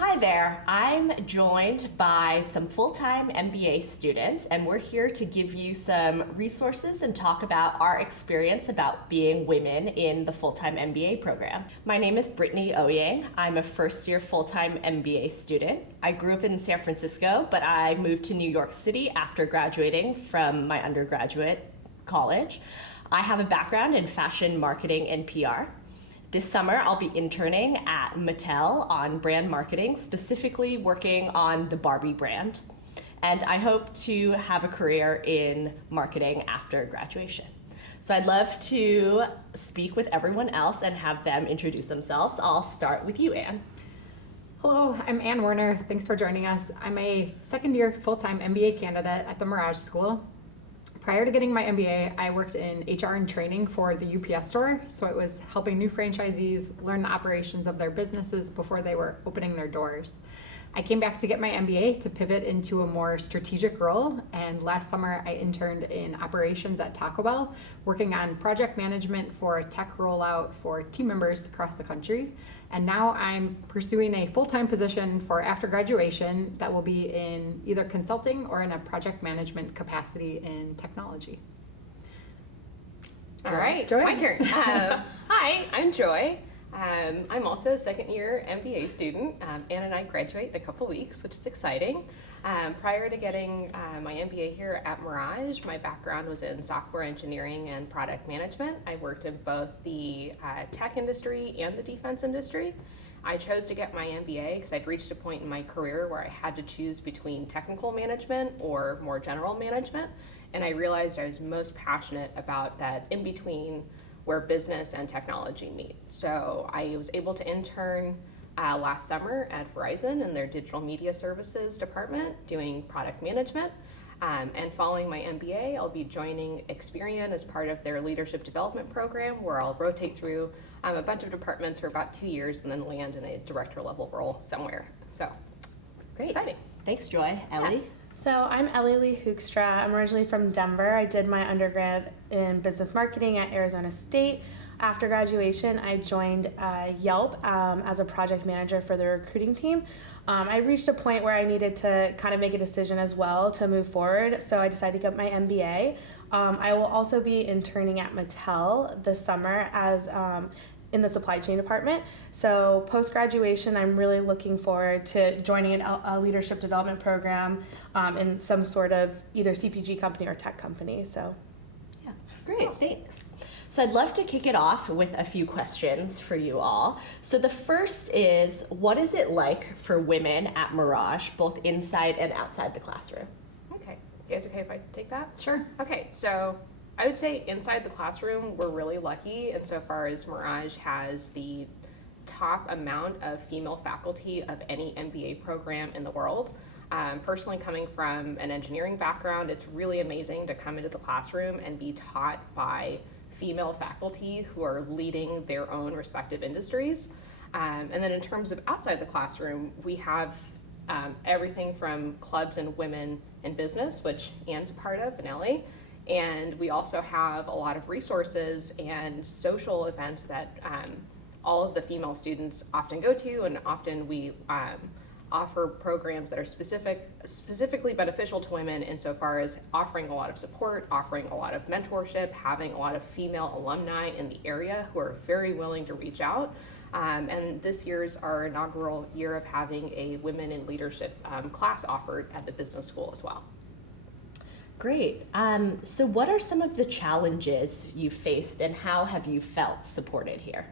Hi there. I'm joined by some full-time MBA students, and we're here to give you some resources and talk about our experience about being women in the full-time MBA program. My name is Brittany Oyang. I'm a first-year full-time MBA student. I grew up in San Francisco, but I moved to New York City after graduating from my undergraduate college. I have a background in fashion marketing and PR. This summer, I'll be interning at Mattel on brand marketing, specifically working on the Barbie brand. And I hope to have a career in marketing after graduation. So I'd love to speak with everyone else and have them introduce themselves. I'll start with you, Anne. Hello, I'm Ann Werner. Thanks for joining us. I'm a second-year full-time MBA candidate at the Mirage School. Prior to getting my MBA, I worked in HR and training for the UPS store, so it was helping new franchisees learn the operations of their businesses before they were opening their doors. I came back to get my MBA to pivot into a more strategic role, and last summer I interned in operations at Taco Bell, working on project management for a tech rollout for team members across the country. And now I'm pursuing a full-time position for after graduation that will be in either consulting or in a project management capacity in technology. All right, Joy? my turn. Hi, I'm Joy. I'm also a second year MBA student. Ann and I graduate in a couple weeks, which is exciting. Prior to getting my MBA here at Mirage, my background was in software engineering and product management. I worked in both the tech industry and the defense industry. I chose to get my MBA because I'd reached a point in my career where I had to choose between technical management or more general management, and I realized I was most passionate about that in between where business and technology meet. So I was able to intern last summer at Verizon in their digital media services department doing product management. And following my MBA, I'll be joining Experian as part of their leadership development program, where I'll rotate through a bunch of departments for about 2 years and then land in a director level role somewhere. So, Great. Exciting. Thanks, Joy. Ellie? So I'm Ellie Lee Hoekstra. I'm originally from Denver. I did my undergrad in business marketing at Arizona State. After graduation, I joined Yelp as a project manager for the recruiting team. I reached a point where I needed to kind of make a decision as well to move forward, so I decided to get my MBA. I will also be interning at Mattel this summer as in the supply chain department. So post-graduation, I'm really looking forward to joining a leadership development program in some sort of either CPG company or tech company. So, yeah. Great, thanks. So I'd love to kick it off with a few questions for you all. So the first is, what is it like for women at Mirage, both inside and outside the classroom? Okay, you guys okay if I take that? Sure. Okay, so I would say inside the classroom, we're really lucky insofar as Mirage has the top amount of female faculty of any MBA program in the world. Personally, coming from an engineering background, it's really amazing to come into the classroom and be taught by female faculty who are leading their own respective industries. And then in terms of outside the classroom, we have everything from clubs and women in business, which Ann's a part of, in LA. And we also have a lot of resources and social events that all of the female students often go to, and often we offer programs that are specifically beneficial to women insofar as offering a lot of support, offering a lot of mentorship, having a lot of female alumni in the area who are very willing to reach out. And this year's our inaugural year of having a Women in Leadership class offered at the business school as well. Great. So what are some of the challenges you faced and how have you felt supported here?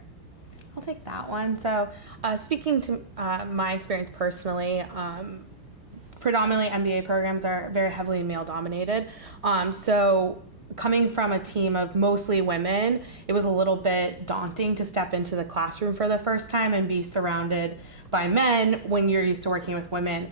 I'll take that one. So speaking to my experience personally, predominantly MBA programs are very heavily male dominated. So coming from a team of mostly women, it was a little bit daunting to step into the classroom for the first time and be surrounded by men when you're used to working with women.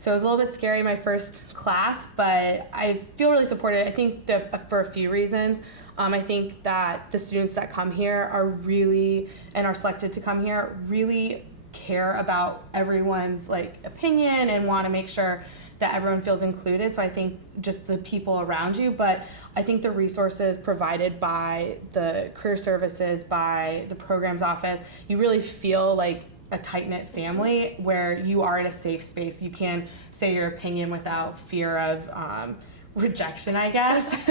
So it was a little bit scary my first class, but I feel really supported. I think for a few reasons. I think that the students that come here are really, and are selected to come here, really care about everyone's opinion and want to make sure that everyone feels included. So I think just the people around you, but I think the resources provided by the career services, by the programs office, you really feel like a tight-knit family where you are in a safe space. You can say your opinion without fear of rejection, I guess.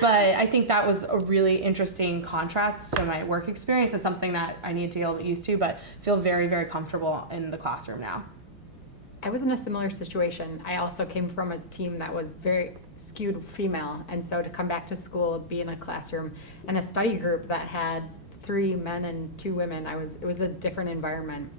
But I think that was a really interesting contrast to my work experience and something that I need to get a little bit used to, but feel very, very comfortable in the classroom now. I was in a similar situation. I also came from a team that was very skewed female, and so to come back to school, be in a classroom and a study group that had 3 men and 2 women, it was a different environment.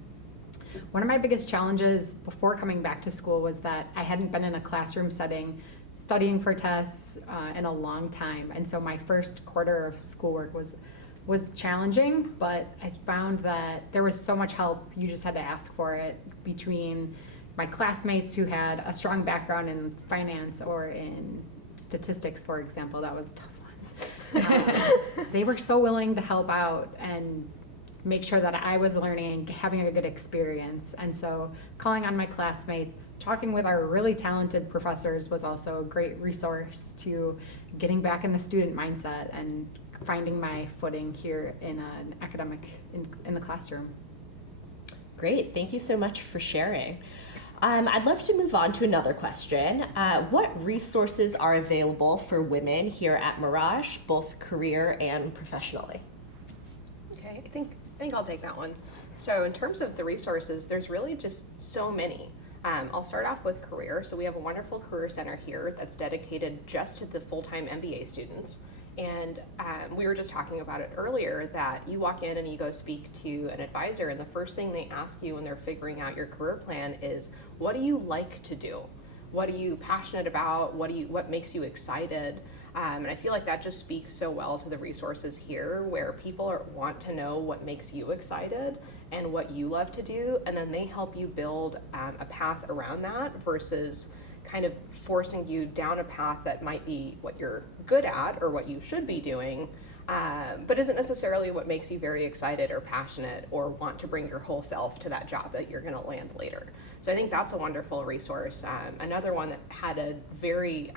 One of my biggest challenges before coming back to school was that I hadn't been in a classroom setting studying for tests in a long time, and so my first quarter of schoolwork was challenging, but I found that there was so much help. You just had to ask for it between my classmates who had a strong background in finance or in statistics, for example. That was a tough one. They were so willing to help out and make sure that I was learning and having a good experience. And so calling on my classmates, talking with our really talented professors was also a great resource to getting back in the student mindset and finding my footing here in an academic in the classroom. Great, thank you so much for sharing. I'd love to move on to another question. What resources are available for women here at Mirage, both career and professionally? Okay, I think I'll take that one. So in terms of the resources, there's really just so many. I'll start off with career. So we have a wonderful career center here that's dedicated just to the full-time MBA students. And we were just talking about it earlier that you walk in and you go speak to an advisor, and the first thing they ask you when they're figuring out your career plan is, what do you like to do? What are you passionate about? What makes you excited? And I feel like that just speaks so well to the resources here, where people want to know what makes you excited and what you love to do, and then they help you build a path around that versus kind of forcing you down a path that might be what you're good at or what you should be doing, but isn't necessarily what makes you very excited or passionate or want to bring your whole self to that job that you're going to land later. So I think that's a wonderful resource. Another one that had a very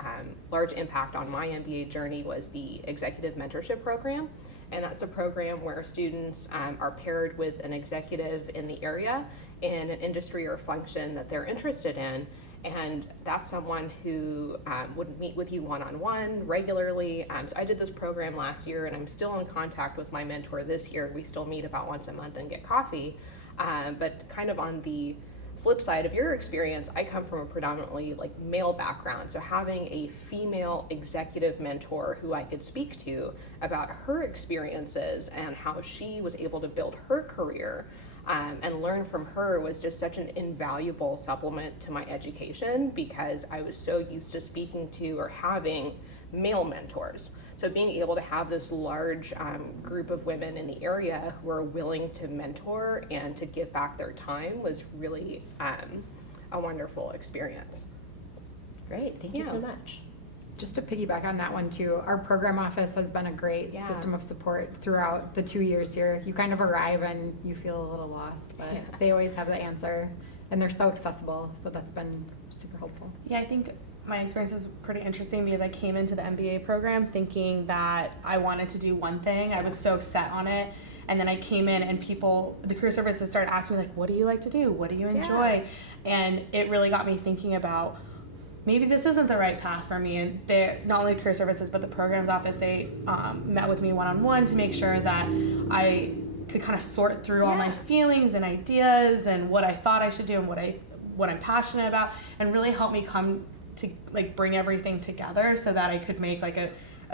large impact on my MBA journey was the Executive Mentorship Program. And that's a program where students are paired with an executive in the area in an industry or function that they're interested in. And that's someone who would meet with you one-on-one regularly. So I did this program last year, and I'm still in contact with my mentor this year. We still meet about once a month and get coffee. But kind of on the flip side of your experience, I come from a predominantly male background. So having a female executive mentor who I could speak to about her experiences and how she was able to build her career and learn from her was just such an invaluable supplement to my education, because I was so used to speaking to or having male mentors. So being able to have this large group of women in the area who are willing to mentor and to give back their time was really a wonderful experience. Great, thank you so much. Just to piggyback on that one too, our program office has been a great system of support throughout the 2 years here. You kind of arrive and you feel a little lost, but they always have the answer, and they're so accessible, so that's been super helpful. Yeah, I think my experience is pretty interesting because I came into the MBA program thinking that I wanted to do one thing. I was so set on it. And then I came in and the career services started asking me, what do you like to do? What do you enjoy? And it really got me thinking about, maybe this isn't the right path for me. And not only career services, but the programs office, they met with me one-on-one to make sure that I could kind of sort through all my feelings and ideas and what I thought I should do and what I'm passionate about, and really help me come to bring everything together so that I could make a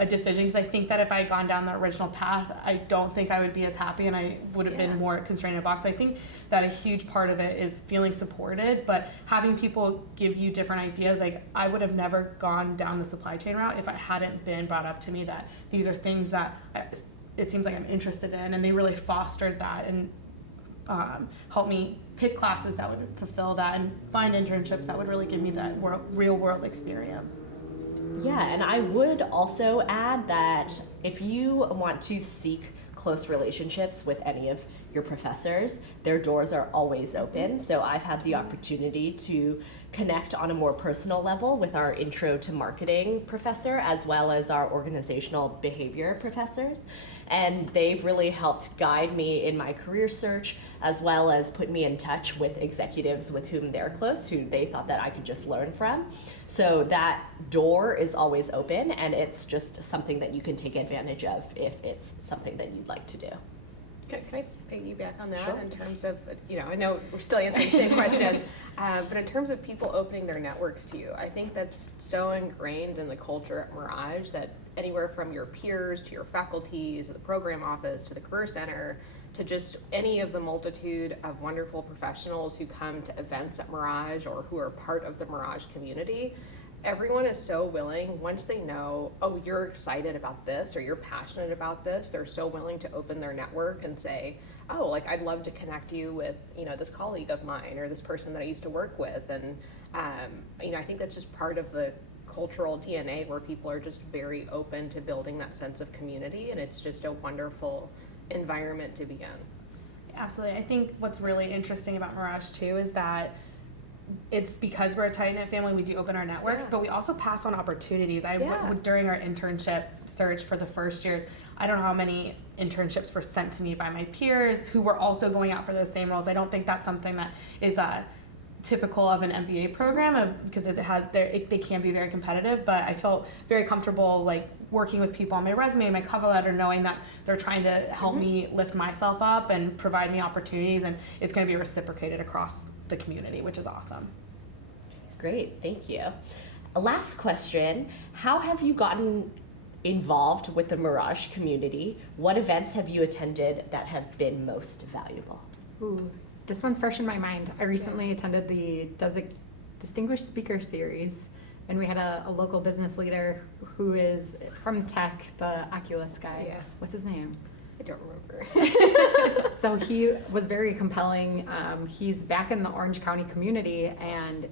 decision. Because I think that if I had gone down the original path, I don't think I would be as happy, and I would have been more constrained in a box. I think that a huge part of it is feeling supported, but having people give you different ideas. I would have never gone down the supply chain route if I hadn't been brought up to me that these are things that it seems like I'm interested in, and they really fostered that and helped me pick classes that would fulfill that and find internships that would really give me that real world experience. Yeah, and I would also add that if you want to seek close relationships with any of your professors, their doors are always open. So I've had the opportunity to connect on a more personal level with our intro to marketing professor as well as our organizational behavior professors. And they've really helped guide me in my career search as well as put me in touch with executives with whom they're close, who they thought that I could just learn from. So that door is always open, and it's just something that you can take advantage of if it's something that you'd like to do. Can I piggyback on that Sure. in terms of, I know we're still answering the same question, but in terms of people opening their networks to you, I think that's so ingrained in the culture at Mirage that anywhere from your peers to your faculty to the program office to the career center to just any of the multitude of wonderful professionals who come to events at Mirage or who are part of the Mirage community, everyone is so willing, once they know, oh, you're excited about this or you're passionate about this, they're so willing to open their network and say, oh, like I'd love to connect you with, this colleague of mine or this person that I used to work with. And, I think that's just part of the cultural DNA where people are just very open to building that sense of community. And it's just a wonderful environment to be in. Absolutely. I think what's really interesting about Mirage too is that it's because we're a tight-knit family, we do open our networks, but we also pass on opportunities. During our internship search for the first years, I don't know how many internships were sent to me by my peers who were also going out for those same roles. I don't think that's something that is typical of an MBA program because they can be very competitive, but I felt very comfortable like working with people on my resume, my cover letter, knowing that they're trying to help me lift myself up and provide me opportunities, and it's going to be reciprocated across the community, which is awesome. Great, thank you. Last question, how have you gotten involved with the Mirage community? What events have you attended that have been most valuable? Ooh, this one's fresh in my mind. I recently attended the Distinguished Speaker Series, and we had a local business leader who is from tech, the Oculus guy. Yeah. What's his name? I don't remember. So he was very compelling. He's back in the Orange County community, and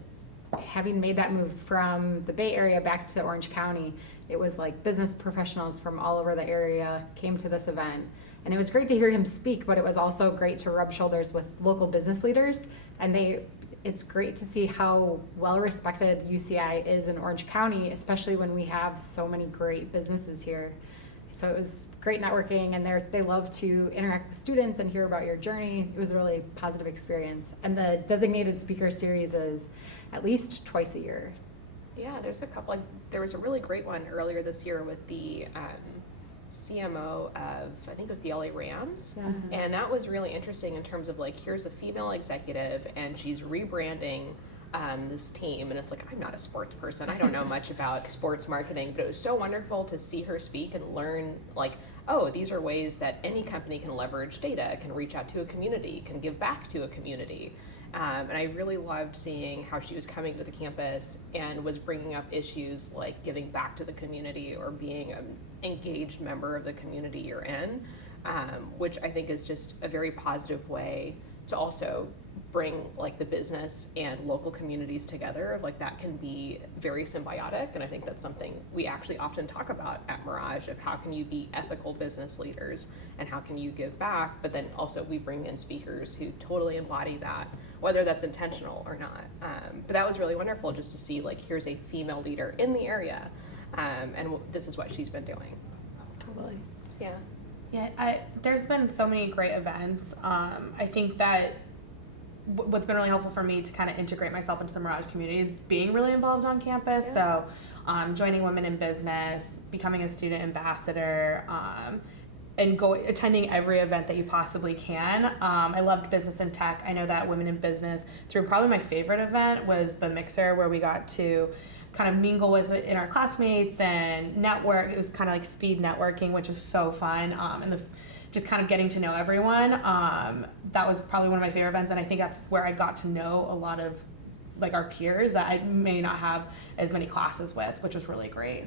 having made that move from the Bay Area back to Orange County, it was like business professionals from all over the area came to this event. And it was great to hear him speak, but it was also great to rub shoulders with local business leaders. And it's great to see how well respected UCI is in Orange County, especially when we have so many great businesses here. So it was great networking, and they love to interact with students and hear about your journey. It was a really positive experience. And the designated speaker series is at least twice a year. Yeah, there's a couple. There was a really great one earlier this year with the CMO of, I think it was the LA Rams. Yeah. And that was really interesting in terms of like, here's a female executive and she's rebranding this team. And it's like, I'm not a sports person. I don't know much about sports marketing, but it was so wonderful to see her speak and learn like, oh, these are ways that any company can leverage data, can reach out to a community, can give back to a community. And I really loved seeing how she was coming to the campus and was bringing up issues like giving back to the community or being an engaged member of the community you're in, which I think is just a very positive way to also bring like the business and local communities together. Of like that can be very symbiotic, and I think that's something we actually often talk about at Mirage of how can you be ethical business leaders and how can you give back, but then also we bring in speakers who totally embody that, whether that's intentional or not. But that was really wonderful just to see like here's a female leader in the area, and this is what she's been doing. Totally. Yeah. Yeah, there's been so many great events. I think that what's been really helpful for me to kind of integrate myself into the Mirage community is being really involved on campus. Yeah. So joining Women in Business, becoming a student ambassador, and attending every event that you possibly can. I loved Business and Tech. I know that Women in Business, through probably my favorite event was the Mixer, where we got to kind of mingle with in our classmates and network. It was kind of like speed networking, which was so fun. And just kind of getting to know everyone. That was probably one of my favorite events, and I think that's where I got to know a lot of like our peers that I may not have as many classes with, which was really great.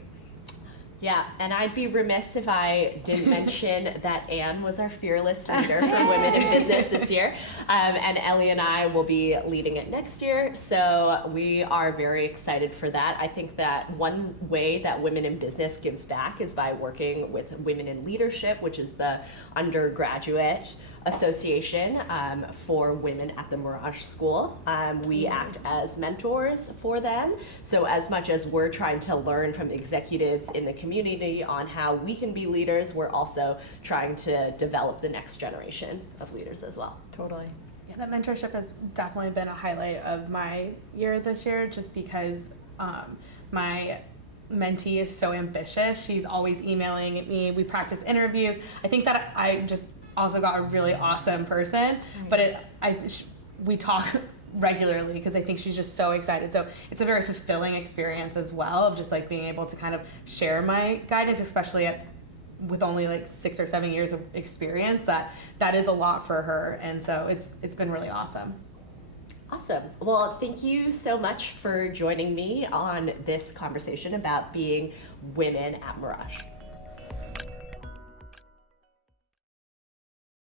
Yeah, and I'd be remiss if I didn't mention that Anne was our fearless leader for Women in Business this year. And Ellie and I will be leading it next year. So we are very excited for that. I think that one way that Women in Business gives back is by working with Women in Leadership, which is the undergraduate association for women at the Mirage School. We act as mentors for them. So as much as we're trying to learn from executives in the community on how we can be leaders, we're also trying to develop the next generation of leaders as well. Totally. Yeah, that mentorship has definitely been a highlight of my year this year, just because my mentee is so ambitious. She's always emailing at me. We practice interviews. I think that I just also got a really awesome person, but we talk regularly because I think she's just so excited. So it's a very fulfilling experience as well, of just like being able to kind of share my guidance, especially with only like 6 or 7 years of experience. That is a lot for her, and so it's been really awesome. Awesome. Well, thank you so much for joining me on this conversation about being women at Mirage.